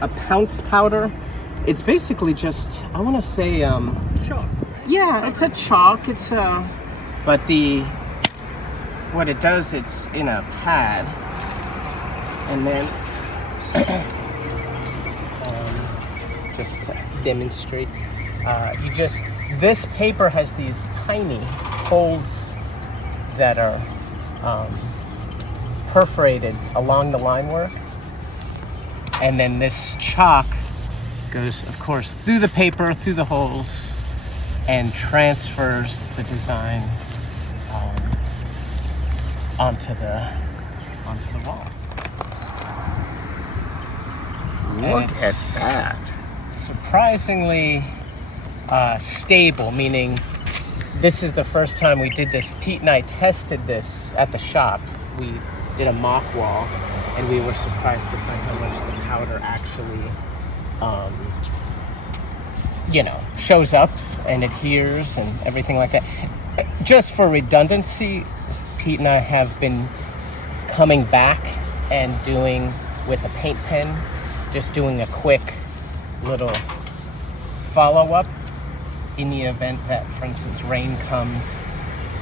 A Pons powder. It's basically just, I want to say, Chalk. yeah, it's a chalk. It's a, but what it does, it's in a pad, and then just to demonstrate, this paper has these tiny holes that are perforated along the line work. And then this chalk goes, of course, through the paper, through the holes, and transfers the design onto the wall. Look at that. Surprisingly stable, meaning this is the first time we did this. Pete and I tested this at the shop. We did a mock wall, and we were surprised to find how much the powder actually, shows up and adheres and everything like that. Just for redundancy, Pete and I have been coming back and doing with a paint pen, just doing a quick little follow-up in the event that, for instance, rain comes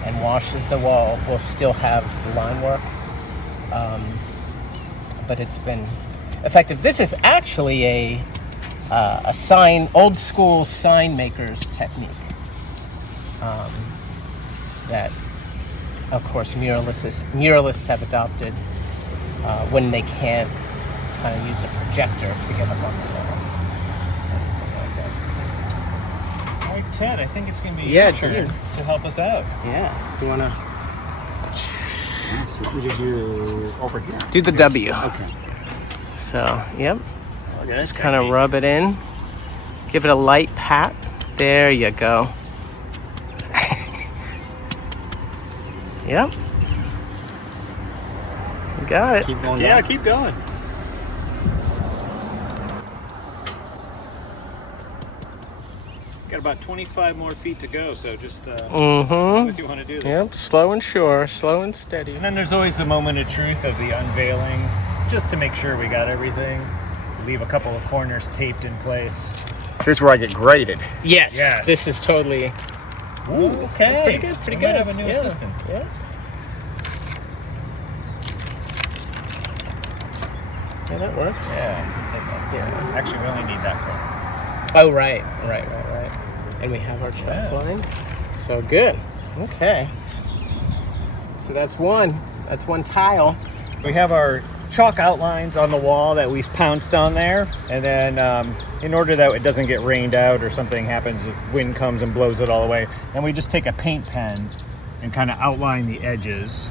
and washes the wall. We'll still have the line work. But it's been effective. This is actually a old school sign maker's technique that, of course, muralists have adopted when they can't kind of use a projector to get up on the wall. All right, Ted, I think it's going to be Yeah, your turn to help us out. Yeah. Do you want to What did you over here? do the W? Okay. So, yep. Just kind of rub it in. Give it a light pat. There you go. Yep. You got it. Keep going. Yeah, down. keep going. Got about 25 more feet to go, so just if you want to do this. Yep, slow and sure, slow and steady. And then there's always the moment of truth of the unveiling, just to make sure we got everything. Leave a couple of corners taped in place. Here's where I get graded. Yes. Yes. This is totally. Ooh, okay. Pretty good. Pretty We good. might have a new Yeah, assistant. Yeah. Yeah, that works. Yeah. Actually, we only need that corner. Oh, right. And we have our chalk line. So good. Okay. So that's one. That's one tile. We have our chalk outlines on the wall that we've pounced on there, and then in order that it doesn't get rained out or something happens, wind comes and blows it all away, then we just take a paint pen and kind of outline the edges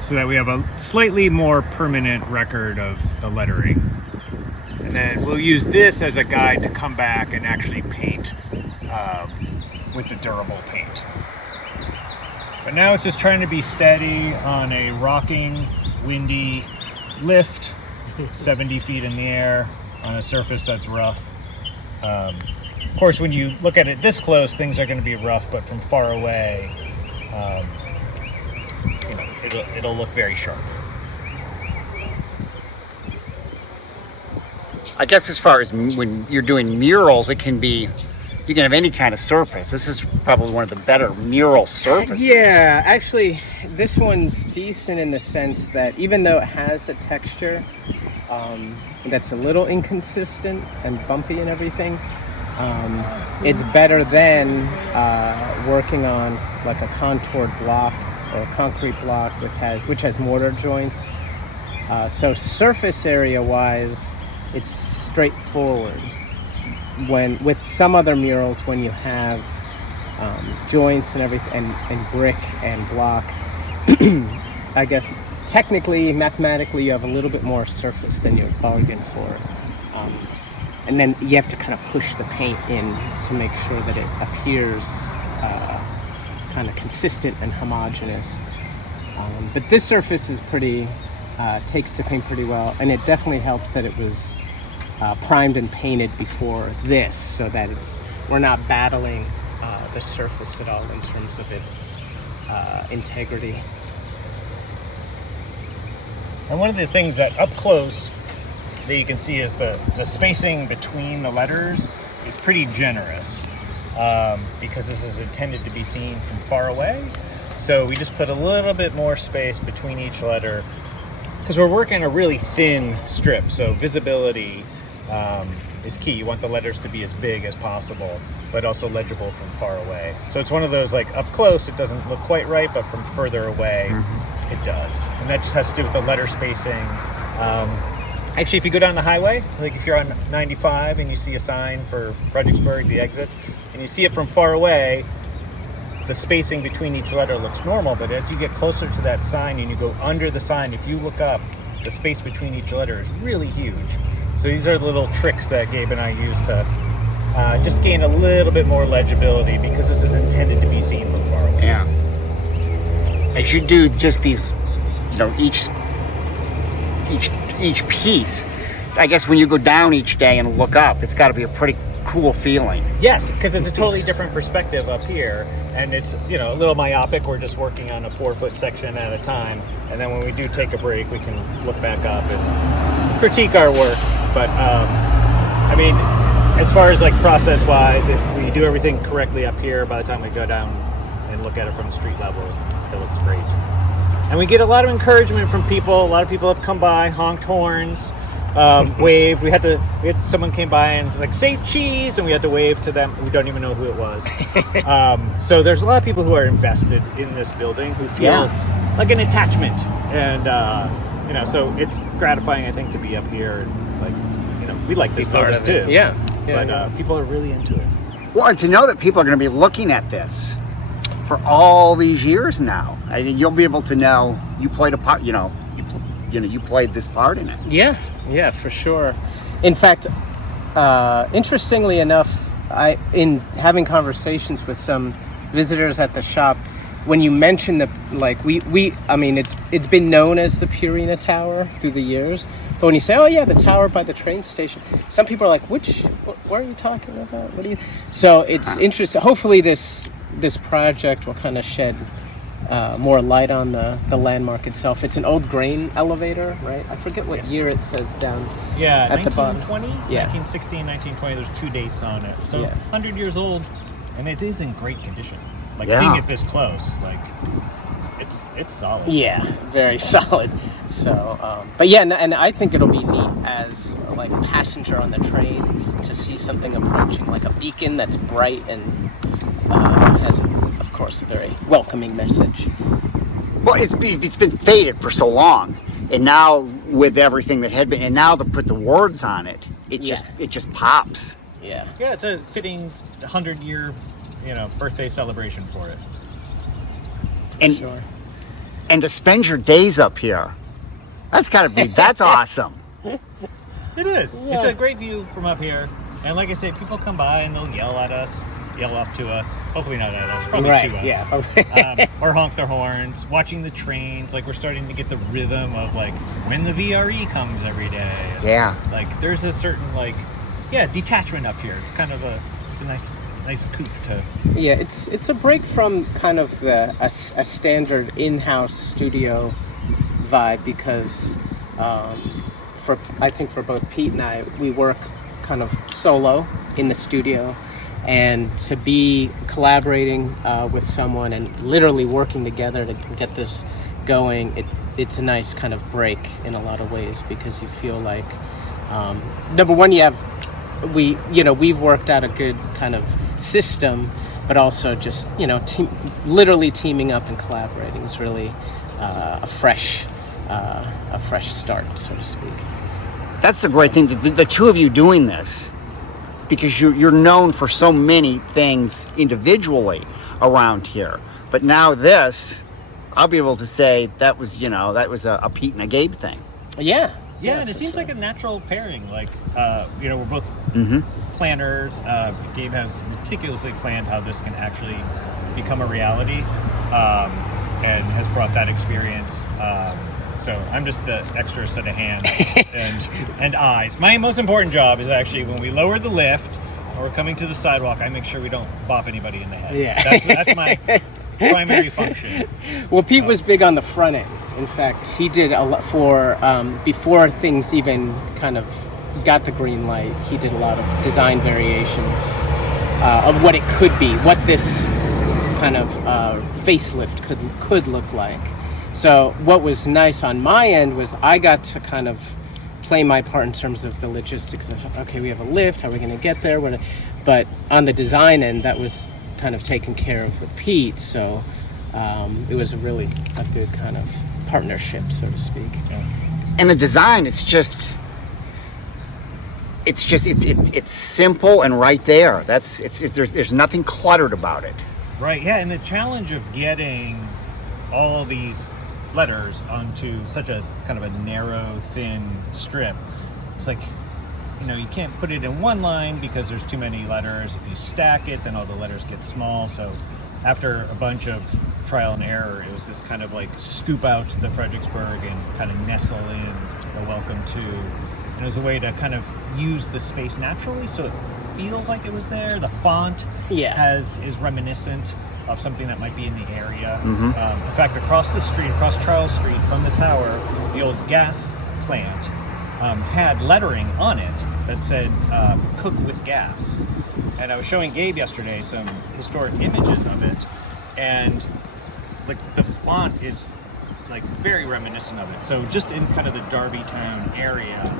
so that we have a slightly more permanent record of the lettering. And then we'll use this as a guide to come back and actually paint with the durable paint. But now it's just trying to be steady on a rocking, windy lift, 70 feet in the air on a surface that's rough. Of course, when you look at it this close, things are going to be rough, but from far away, it'll look very sharp. I guess as far as when you're doing murals, you can have any kind of surface. This is probably one of the better mural surfaces. Yeah, actually, this one's decent in the sense that even though it has a texture that's a little inconsistent and bumpy and everything, it's better than working on like a contoured block or a concrete block which has mortar joints. So surface area wise, it's straightforward. With some other murals, when you have joints and everything, and brick and block, I guess technically, mathematically, you have a little bit more surface than you bargained for. And then you have to kind of push the paint in to make sure that it appears kind of consistent and homogeneous. But this surface is takes to paint pretty well, and it definitely helps that it was primed and painted before this, so that we're not battling the surface at all in terms of its integrity. And one of the things that up close that you can see is the spacing between the letters is pretty generous, because this is intended to be seen from far away. So we just put a little bit more space between each letter, because we're working a really thin strip, so visibility is key. You want the letters to be as big as possible, but also legible from far away. So it's one of those, like, up close it doesn't look quite right, but from further away it does. And that just has to do with the letter spacing. Actually, if you go down the highway, like if you're on 95 and you see a sign for Fredericksburg, the exit, and you see it from far away, the spacing between each letter looks normal, but as you get closer to that sign and you go under the sign, if you look up, the space between each letter is really huge. So these are the little tricks that Gabe and I use to just gain a little bit more legibility, because this is intended to be seen from far away. Yeah. As you do just these, each piece, I guess when you go down each day and look up, it's got to be a pretty cool feeling. Yes, because it's a totally different perspective up here, and it's a little myopic. We're just working on a 4-foot section at a time, and then when we do take a break, we can look back up and critique our work. But I mean, as far as like process-wise, if we do everything correctly up here, by the time we go down and look at it from the street level, it looks great. And we get a lot of encouragement from people. A lot of people have come by, honked horns, waved. We had someone came by and was like, "Say cheese," and we had to wave to them. We don't even know who it was. So there's a lot of people who are invested in this building, who feel like an attachment, and so it's gratifying, I think, to be up here. And, like, we like this part building of it. too. Yeah. But people are really into it. Well, and to know that people are going to be looking at this for all these years now, I mean, you'll be able to know you played a part. You played this part in it. Yeah, for sure. In fact, interestingly enough, in having conversations with some visitors at the shop, when you mention it's been known as the Purina Tower through the years, but when you say, "Oh yeah, the tower by the train station," some people are like, what are you talking about? What do you? So it's interesting. Hopefully this project will kind of shed more light on the landmark itself. It's an old grain elevator, right? I forget what year it says down at the bottom. 1920, 1916, 1920. There's 2 dates on it. So 100 years old, and it is in great condition. Like, seeing it this close, like, it's solid. Yeah, very solid. So, but yeah, and I think it'll be neat as like a passenger on the train to see something approaching, like a beacon that's bright and has, of course, a very welcoming message. Well, it's been faded for so long, and now with everything that had been, and now to put the words on it, it just pops. Yeah, it's a fitting 100-year, birthday celebration for it. And sure. And to spend your days up here, that's awesome. It is. Yeah. It's a great view from up here, and like I say, people come by and they'll yell at us. Yell up to us, hopefully not at us, probably to us, or honk their horns, watching the trains. Like, we're starting to get the rhythm of like when the VRE comes every day. And, like, there's a certain detachment up here. It's kind of a nice coupe to. Yeah, it's a break from kind of a standard in-house studio vibe, because I think for both Pete and I, we work kind of solo in the studio. And to be collaborating with someone and literally working together to get this going, it's a nice kind of break in a lot of ways, because you feel like, number one, we've worked out a good kind of system, but also just literally teaming up and collaborating is really a fresh start, so to speak. That's the great thing, the two of you doing this. Because you're known for so many things individually around here, but now this, I'll be able to say that was a Pete and a Gabe thing. Yeah, and it seems like a natural pairing. Like, we're both planners. Gabe has meticulously planned how this can actually become a reality, and has brought that experience. So I'm just the extra set of hands and eyes. My most important job is actually when we lower the lift or we're coming to the sidewalk, I make sure we don't bop anybody in the head. Yeah. That's my primary function. Well, Pete was big on the front end. In fact, he did a lot for before things even kind of got the green light. He did a lot of design variations of what it could be, what this kind of facelift could look like. So what was nice on my end was I got to kind of play my part in terms of the logistics of, okay, we have a lift, how are we going to get there? But on the design end, that was kind of taken care of with Pete. So it was a good kind of partnership, so to speak. And the design, it's simple and right there. There's nothing cluttered about it. Right, yeah, and the challenge of getting all these letters onto such a kind of a narrow, thin strip, it's like, you can't put it in one line because there's too many letters. If you stack it, then all the letters get small. So after a bunch of trial and error, it was this kind of like scoop out the Fredericksburg and kind of nestle in the welcome to. And it was a way to kind of use the space naturally, so it feels like it was there. The font is reminiscent of something that might be in the area. In fact, across Charles Street from the tower, the old gas plant had lettering on it that said "Cook with gas." And I was showing Gabe yesterday some historic images of it, and the font is like very reminiscent of it. So just in kind of the Darbytown area,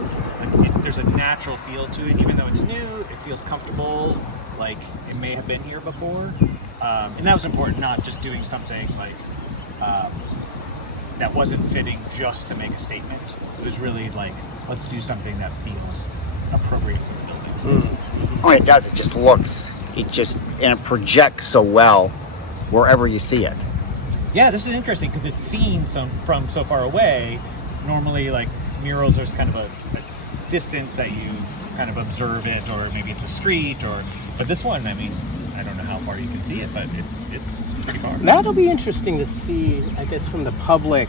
there's a natural feel to it. Even though it's new, it feels comfortable, like it may have been here before. And that was important, not just doing something like that wasn't fitting just to make a statement. It was really like, let's do something that feels appropriate for the building. Oh, it does. It just looks, and it projects so well wherever you see it. Yeah, this is interesting because it's seen from so far away. Normally, like murals, there's kind of a distance that you kind of observe it, or maybe it's a street, but this one, I mean, I don't know how far you can see it, but it's pretty far. That'll be interesting to see, I guess, from the public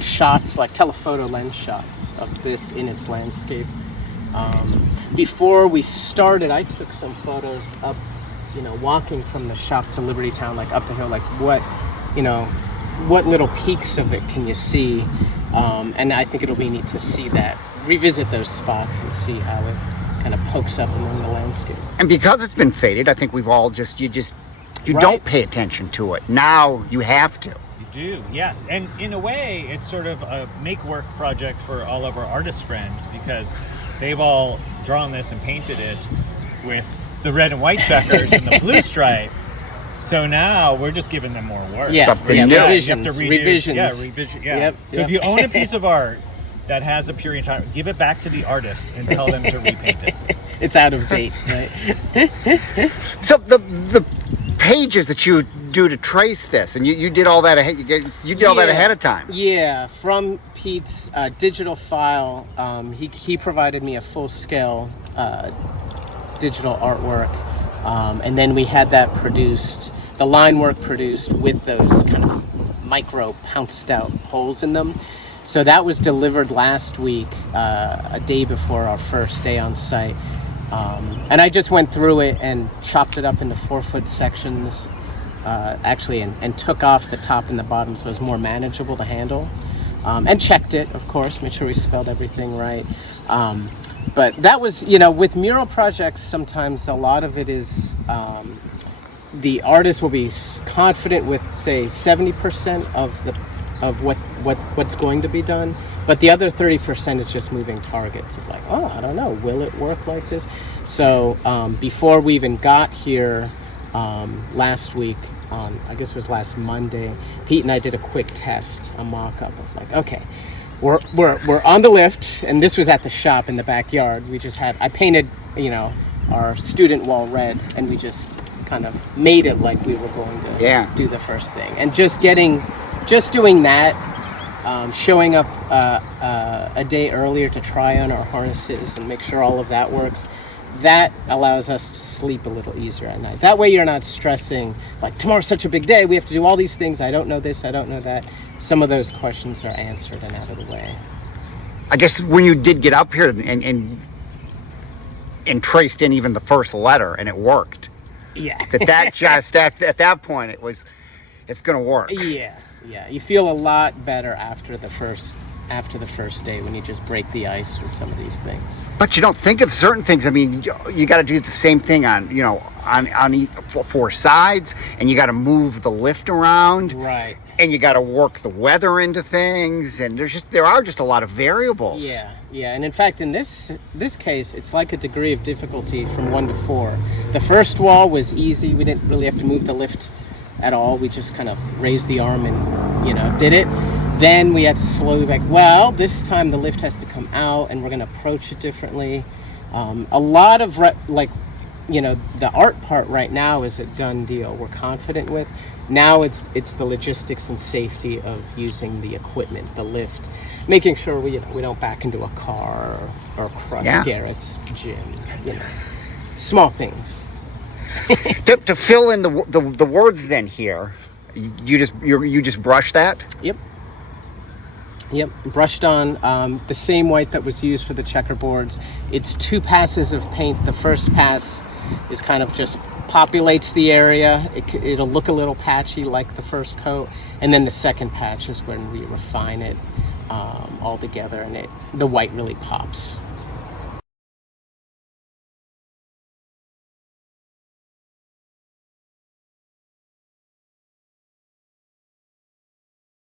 shots, like telephoto lens shots of this in its landscape. Before we started, I took some photos up, walking from the shop to Liberty Town, like up the hill, like what little peaks of it can you see? And I think it'll be neat to see that, revisit those spots and see how it kind of pokes up along the landscape. And because it's been faded, I think we've all you don't pay attention to it. Now you have to. You do, yes. And in a way, it's sort of a make-work project for all of our artist friends, because they've all drawn this and painted it with the red and white checkers and the blue stripe. So now we're just giving them more work. Yeah, revisions. Yeah, revision. Yeah. Yep, so if you own a piece of art that has a Purina Tower, give it back to the artist and tell them to repaint it. It's out of date, right? So the pages that you do to trace this, and you did all that ahead. You did all that ahead of time. Yeah, from Pete's digital file, he provided me a full scale digital artwork, and then we had that produced, the line work produced with those kind of micro pounced out holes in them. So that was delivered last week, a day before our first day on site. And I just went through it and chopped it up into 4-foot sections, and took off the top and the bottom so it was more manageable to handle. And checked it, of course, made sure we spelled everything right. But that was, with mural projects, sometimes a lot of it is the artist will be confident with, say, 70% of what's going to be done, but the other 30% is just moving targets of like, I don't know, will it work like this? So before we even got here last week, I guess it was last Monday, Pete and I did a quick test, a mock-up of like, okay, we're on the lift, and this was at the shop in the backyard. I painted, our student wall red, and we just kind of made it like we were going to do the first thing. And just doing that, showing up a day earlier to try on our harnesses and make sure all of that works, that allows us to sleep a little easier at night. That way you're not stressing, like, tomorrow's such a big day, we have to do all these things, I don't know this, I don't know that. Some of those questions are answered and out of the way. I guess when you did get up here and traced in even the first letter and it worked. Yeah. That just, at that point, it was, it's going to work. Yeah. You feel a lot better after the first day when you just break the ice with some of these things. But you don't think of certain things. I mean, you got to do the same thing on four sides, and you got to move the lift around. Right. And you got to work the weather into things, and there are just a lot of variables. Yeah, and in fact, in this case, it's like a degree of difficulty from 1 to 4. The first wall was easy. We didn't really have to move the lift at all. We just kind of raised the arm and, did it. Then we had to slowly this time the lift has to come out, and we're going to approach it differently. A lot of, the art part right now is a done deal. We're confident with. Now it's the logistics and safety of using the equipment, the lift, making sure we don't back into a car or crush Garrett's gym. Small things. to fill in the words then here, you just brush that. Yep, brushed on the same white that was used for the checkerboards. It's 2 passes of paint. The first pass is kind of just populates the area. It'll look a little patchy like the first coat, and then the second patch is when we refine it all together, and the white really pops.